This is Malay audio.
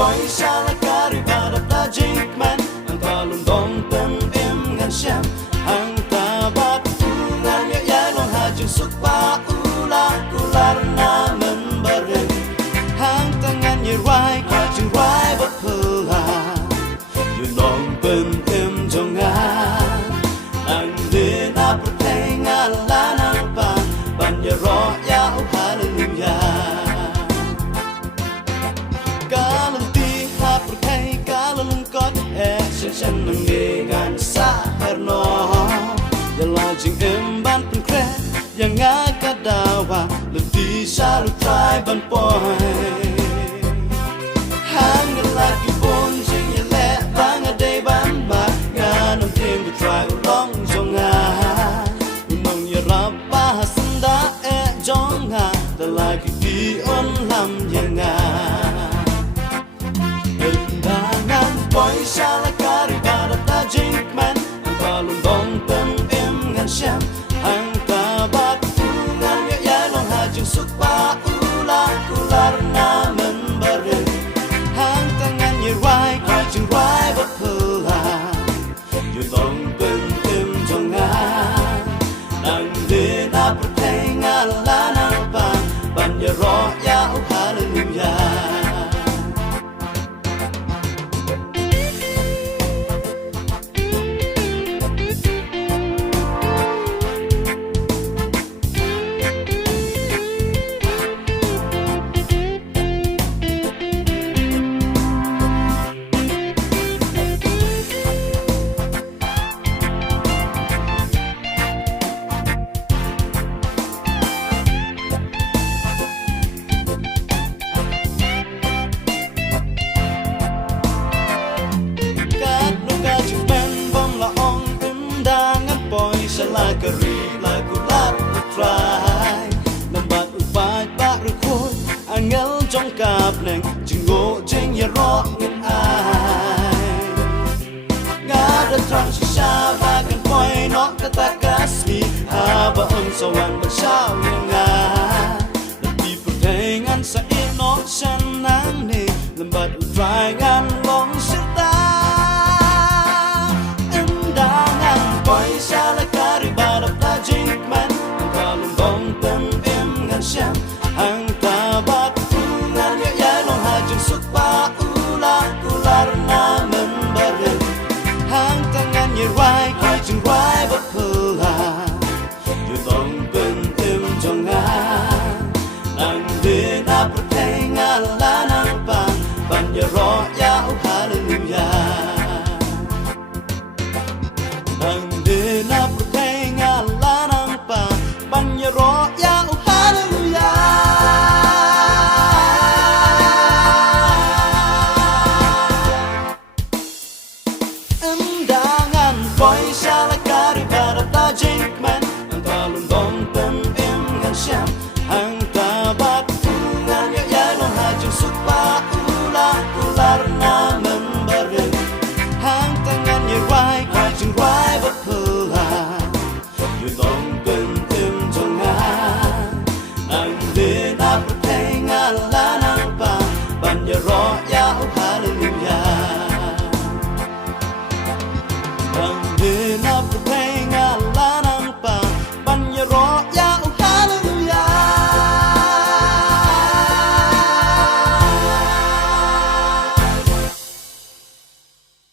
poi sala cari pada tajik man antalun dong tem em ngan syam hang tabat ngan ya ya long hajung sukpa ula kular na men bareng hang tangan ye rai kwa jung rai bat phula yu long pen em jong a ang de na protei ngan la na pa ban ya ro ya hallelujahฉันนั่งเองานสาเฮรนออย่าลาจิงเอ็มบ้านเป็นแคร์อย่างงากระดาวาเรื่องที่ชาลุทรายบันปอยหางเงินลากี่บนจิงอย่าแลบางอะไรบ้านมางานน้ำเทียมก็ทรายร้องจงงาน้องอย่ารับบ้าสันดาจงงาแต่ลากี่ดีอ่อนลำยังงาpoi sala cari pada tajik man antalun dong tem em ngan syam hang tabat ngan ya ya long hajung sukpa ula kular na men bareng hang tangan ye rai kwa jung rai bat phula yu dong tem em jong nga nang de na protei nga la na pa ban ya ro ya hallelujah la kari la kulat trai nambat upai ba ru khoi angel trong cặp neng jingo jing ya ro ngin ai ga da trăng sha ba kan poi no ka ta kasmi ha ba on so wan ba shao nga the people thing an sa in no shan nang ni nambat utrai ngan